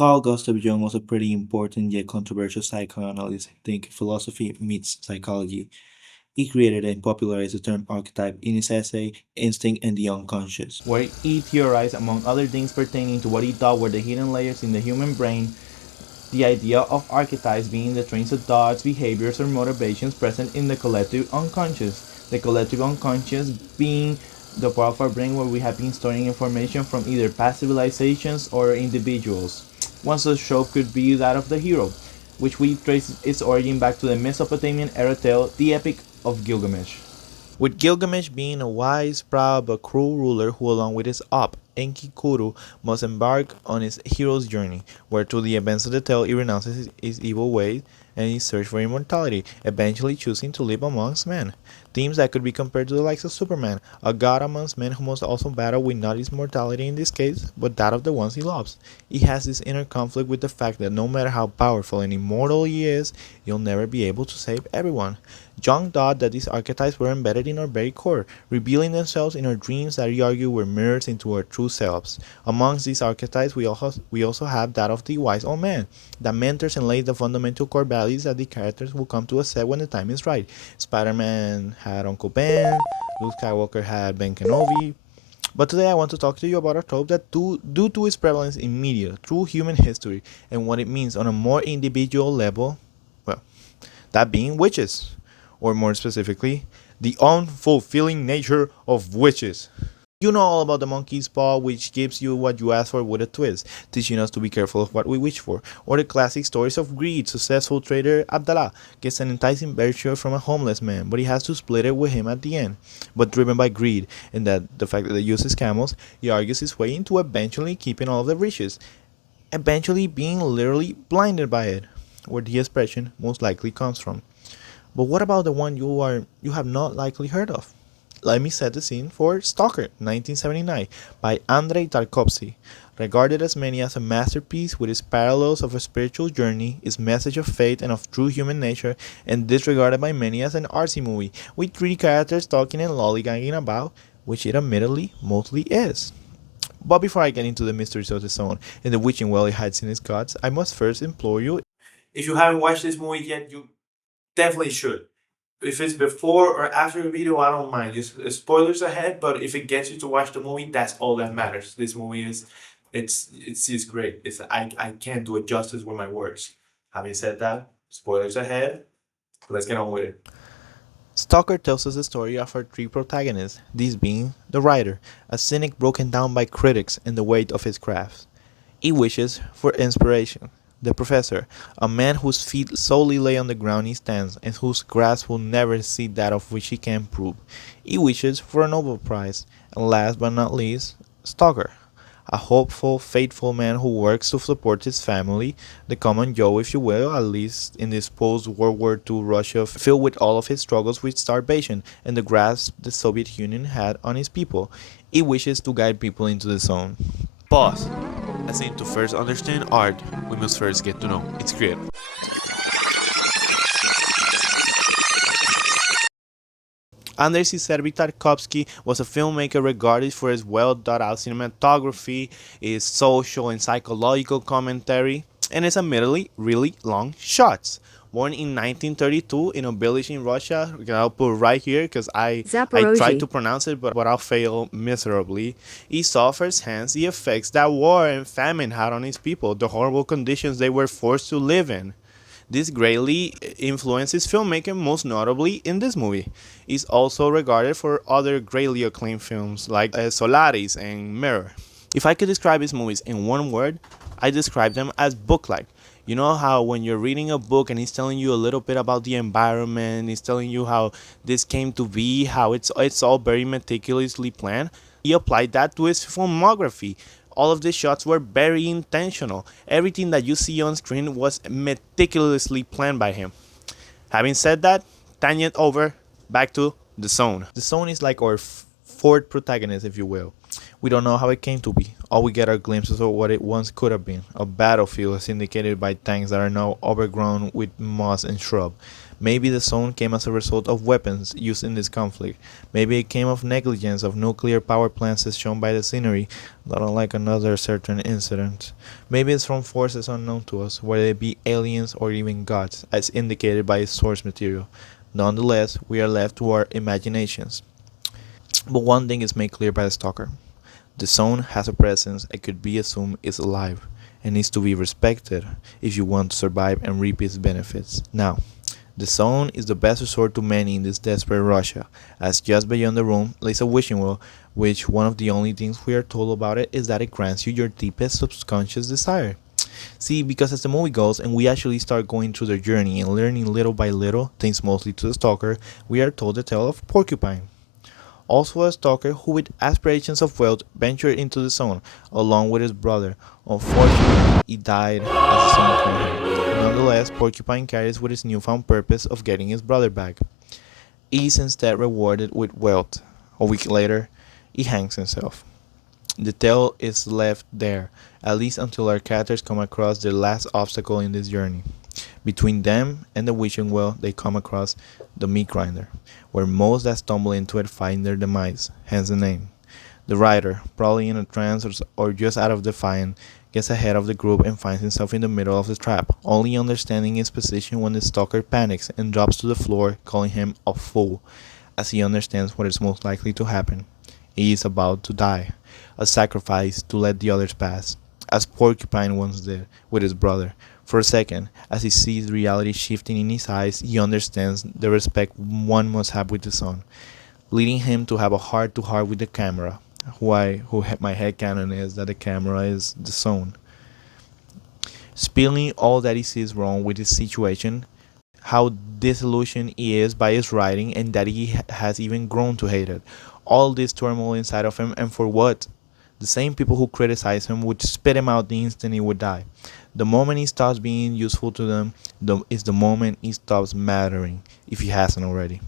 Carl Gustav Jung was a pretty important yet controversial psychoanalyst. I think philosophy meets psychology. He created and popularized the term archetype in his essay Instinct and the Unconscious, where he theorized, among other things pertaining to what he thought were the hidden layers in the human brain, the idea of archetypes being the trains of thoughts, behaviors, or motivations present in the collective unconscious. The collective unconscious being the part of our brain where we have been storing information from either past civilizations or individuals. One such trope could be that of the hero, which we trace its origin back to the Mesopotamian era tale, the Epic of Gilgamesh. With Gilgamesh being a wise, proud, but cruel ruler who, along with his op, Enki-Kuru, must embark on his hero's journey, where through the events of the tale he renounces his evil ways and his search for immortality, eventually choosing to live amongst men. Themes that could be compared to the likes of Superman, a god amongst men who must also battle with not his mortality in this case, but that of the ones he loves. He has this inner conflict with the fact that no matter how powerful and immortal he is, he'll never be able to save everyone. Jung thought that these archetypes were embedded in our very core, revealing themselves in our dreams that he argued were mirrors into our true selves. Amongst these archetypes, we also have that of the wise old man, that mentors and lays the fundamental core values that the characters will come to accept when the time is right. Spider-Man had Uncle Ben, Luke Skywalker had Ben Kenobi. But today I want to talk to you about a trope that, due to its prevalence in media through human history and what it means on a more individual level, well, that being witches, or more specifically, the unfulfilling nature of witches. You know all about the monkey's paw, which gives you what you ask for with a twist, teaching us to be careful of what we wish for, or the classic stories of greed. Successful trader Abdallah gets an enticing virtue from a homeless man, but he has to split it with him at the end. But driven by greed and that the fact that he uses camels, he argues his way into eventually keeping all of the riches, eventually being literally blinded by it, where the expression most likely comes from. But what about the one you have not likely heard of? Let me set the scene for Stalker, 1979, by Andrei Tarkovsky. Regarded as many as a masterpiece with its parallels of a spiritual journey, its message of faith and of true human nature, and disregarded by many as an artsy movie, with three characters talking and lollygagging about, which it admittedly mostly is. But before I get into the mysteries of the zone and the witching well it hides in its guts, I must first implore you, if you haven't watched this movie yet, you definitely should. If it's before or after the video, I don't mind. Just spoilers ahead, but if it gets you to watch the movie, that's all that matters. This movie is, it's just great. I can't do it justice with my words. Having said that, spoilers ahead. Let's get on with it. Stalker tells us the story of our three protagonists, these being the writer, a cynic broken down by critics and the weight of his craft. He wishes for inspiration. The professor, a man whose feet solely lay on the ground he stands and whose grasp will never see that of which he can prove. He wishes for a Nobel Prize. And last but not least, Stalker, a hopeful, faithful man who works to support his family, the common Joe, if you will, at least in this post-World War II Russia filled with all of his struggles with starvation and the grasp the Soviet Union had on his people. He wishes to guide people into the zone. Pause. As in, to first understand art, we must first get to know its creator. Andrei Tarkovsky was a filmmaker regarded for his well thought out cinematography, his social and psychological commentary, and his admittedly really long shots. Born in 1932 in a village in Russia, I'll put right here because I tried to pronounce it, but I'll fail miserably. He saw firsthand the effects that war and famine had on his people, the horrible conditions they were forced to live in. This greatly influenced his filmmaking, most notably in this movie. He's also regarded for other greatly acclaimed films like Solaris and Mirror. If I could describe his movies in one word, I describe them as book-like. You know how when you're reading a book and he's telling you a little bit about the environment, he's telling you how this came to be, how it's all very meticulously planned. He applied that to his filmography. All of the shots were very intentional. Everything that you see on screen was meticulously planned by him. Having said that, tangent over, back to the zone. The zone is like our fourth protagonist, if you will. We don't know how it came to be. All we get are glimpses of what it once could have been, a battlefield as indicated by tanks that are now overgrown with moss and shrub. Maybe the zone came as a result of weapons used in this conflict. Maybe it came of negligence of nuclear power plants as shown by the scenery, not unlike another certain incident. Maybe it's from forces unknown to us, whether they be aliens or even gods, as indicated by its source material. Nonetheless, we are left to our imaginations. But one thing is made clear by the Stalker. The zone has a presence and could be assumed is alive, and needs to be respected if you want to survive and reap its benefits. Now, the zone is the best resort to many in this desperate Russia, as just beyond the room lays a wishing well, which one of the only things we are told about it is that it grants you your deepest subconscious desire. See, because as the movie goes and we actually start going through their journey and learning little by little, thanks mostly to the Stalker, we are told the tale of Porcupine. Also a stalker who with aspirations of wealth ventured into the zone, along with his brother. Unfortunately, he died as the zone claimed him. Nonetheless, Porcupine carries with his newfound purpose of getting his brother back. He is instead rewarded with wealth. A week later, he hangs himself. The tale is left there, at least until our characters come across their last obstacle in this journey. Between them and the wishing well, they come across the meat grinder, where most that stumble into it find their demise, hence the name. The rider, probably in a trance or just out of defiance, gets ahead of the group and finds himself in the middle of the trap, only understanding his position when the stalker panics and drops to the floor, calling him a fool, as he understands what is most likely to happen. He is about to die, a sacrifice to let the others pass, as Porcupine once did with his brother. For a second, as he sees reality shifting in his eyes, he understands the respect one must have with the sun, leading him to have a heart to heart with the camera. My headcanon is that the camera is the zone. Spilling all that he sees wrong with his situation, how disillusioned he is by his writing, and that he has even grown to hate it. All this turmoil inside of him, and for what? The same people who criticize him would spit him out the instant he would die. The moment he stops being useful to them is the moment he stops mattering, if he hasn't already.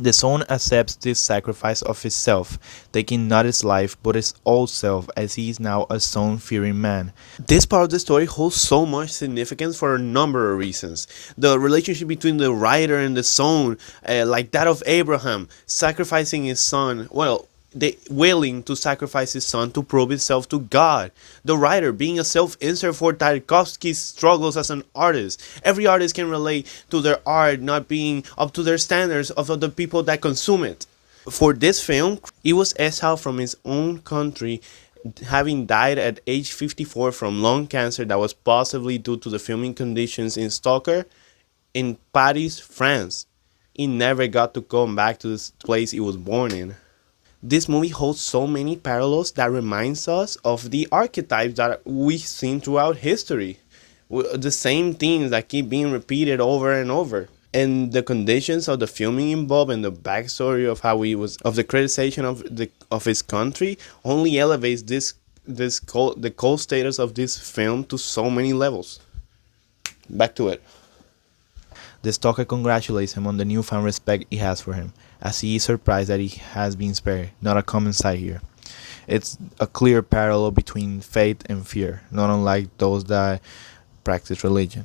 The son accepts this sacrifice of himself, taking not his life but his old self, as he is now a son fearing man. This part of the story holds so much significance for a number of reasons. The relationship between the writer and the son, like that of Abraham, sacrificing his son, well, they willing to sacrifice his son to prove himself to God. The writer being a self-insert for Tarkovsky's struggles as an artist. Every artist can relate to their art not being up to their standards of the people that consume it. For this film, he was exiled from his own country, having died at age 54 from lung cancer that was possibly due to the filming conditions in Stalker in Paris, France. He never got to come back to this place he was born in. This movie holds so many parallels that reminds us of the archetypes that we've seen throughout history. The same themes that keep being repeated over and over. And the conditions of the filming involved and the backstory of how he was of the criticization of his country only elevates the cult status of this film to so many levels. Back to it. The stalker congratulates him on the newfound respect he has for him, as he is surprised that he has been spared, not a common sight here. It's a clear parallel between faith and fear, not unlike those that practice religion.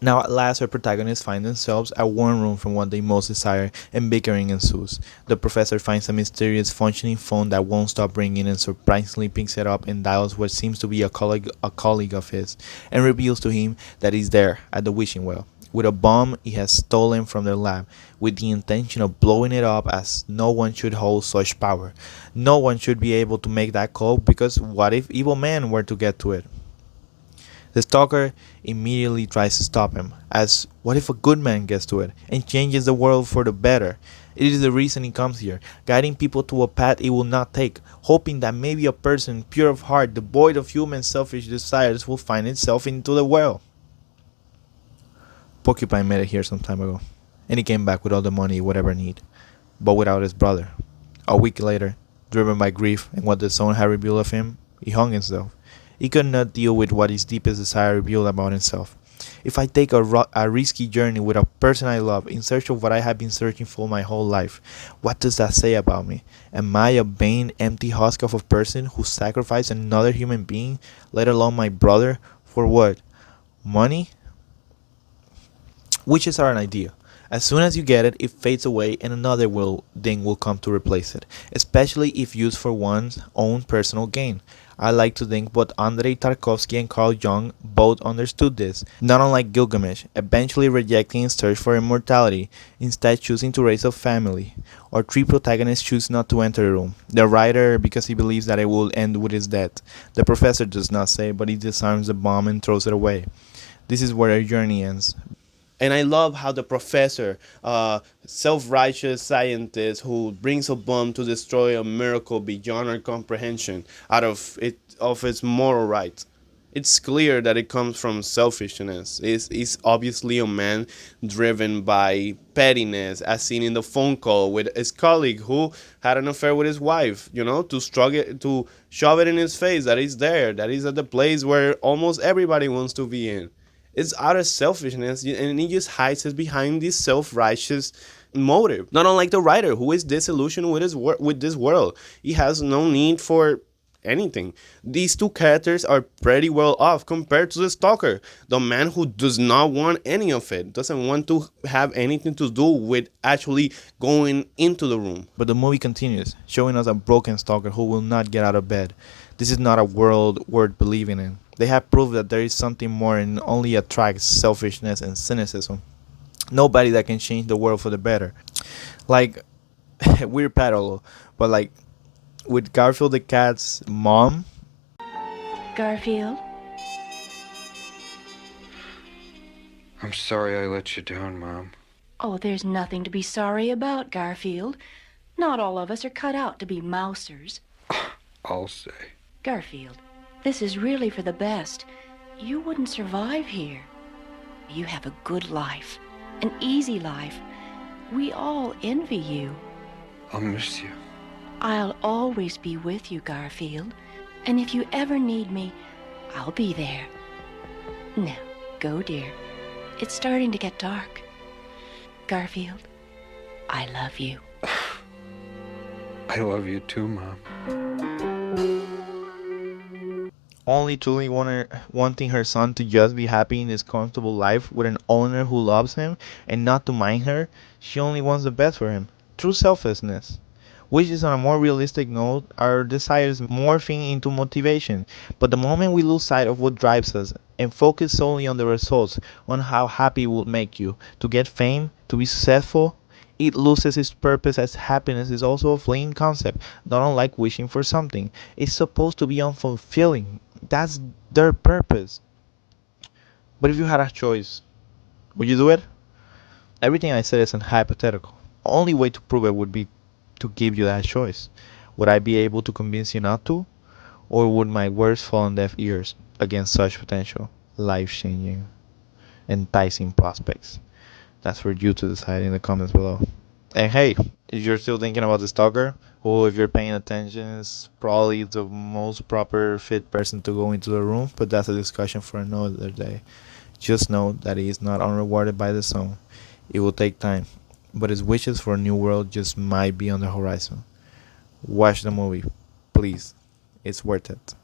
Now at last our protagonists find themselves at one room from what they most desire, and bickering ensues. The professor finds a mysterious functioning phone that won't stop ringing and surprisingly picks it up and dials what seems to be a colleague of his, and reveals to him that he's there at the wishing well with a bomb he has stolen from their lab, with the intention of blowing it up, as no one should hold such power. No one should be able to make that call, because what if evil men were to get to it? The stalker immediately tries to stop him, as what if a good man gets to it and changes the world for the better? It is the reason he comes here, guiding people to a path he will not take, hoping that maybe a person pure of heart, devoid of human selfish desires, will find itself into the well. Porcupine made it here some time ago, and he came back with all the money he would ever need, but without his brother. A week later, driven by grief and what the son had revealed of him, he hung himself. He could not deal with what his deepest desire revealed about himself. If I take a risky journey with a person I love in search of what I have been searching for my whole life, what does that say about me? Am I a vain, empty husk of a person who sacrificed another human being, let alone my brother, for what? Money? Witches are an idea. As soon as you get it, it fades away and another thing will come to replace it, especially if used for one's own personal gain. I like to think both Andrei Tarkovsky and Carl Jung both understood this, not unlike Gilgamesh, eventually rejecting his search for immortality, instead choosing to raise a family. Or three protagonists choose not to enter the room. The writer because he believes that it will end with his death. The professor does not say, but he disarms the bomb and throws it away. This is where our journey ends. And I love how the professor, self-righteous scientist who brings a bomb to destroy a miracle beyond our comprehension, out of its moral right. It's clear that it comes from selfishness. It's obviously a man driven by pettiness, as seen in the phone call with his colleague who had an affair with his wife. To struggle to shove it in his face that he's there, that he's at the place where almost everybody wants to be in. It's out of selfishness, and he just hides it behind this self-righteous motive. Not unlike the writer, who is disillusioned with with this world. He has no need for anything. These two characters are pretty well off compared to the Stalker, the man who does not want any of it, doesn't want to have anything to do with actually going into the room. But the movie continues, showing us a broken stalker who will not get out of bed. This is not a world worth believing in. They have proved that there is something more and only attracts selfishness and cynicism. Nobody that can change the world for the better. Like, weird parallel, but like with Garfield the cat's mom. Garfield? I'm sorry I let you down, Mom. Oh, there's nothing to be sorry about, Garfield. Not all of us are cut out to be mousers. I'll say. Garfield, this is really for the best. You wouldn't survive here. You have a good life, an easy life. We all envy you. I'll miss you. I'll always be with you, Garfield. And if you ever need me, I'll be there. Now, go, dear. It's starting to get dark. Garfield, I love you. I love you too, Mom. Only truly wanting her son to just be happy in his comfortable life with an owner who loves him and not to mind her, she only wants the best for him. True selflessness. Which is on a more realistic note, our desires morphing into motivation. But the moment we lose sight of what drives us and focus solely on the results, on how happy it will make you, to get fame, to be successful, it loses its purpose as happiness is also a fleeting concept, not unlike wishing for something. It's supposed to be unfulfilling. That's their purpose. But if you had a choice, would you do it? Everything I said is an hypothetical. Only way to prove it would be to give you that choice. Would I be able to convince you not to? Or would my words fall on deaf ears against such potential, life changing, enticing prospects? That's for you to decide in the comments below. And hey, if you're still thinking about the stalker, who, if you're paying attention, is probably the most proper fit person to go into the room, but that's a discussion for another day. Just know that he is not unrewarded by the sun. It will take time, but his wishes for a new world just might be on the horizon. Watch the movie, please. It's worth it.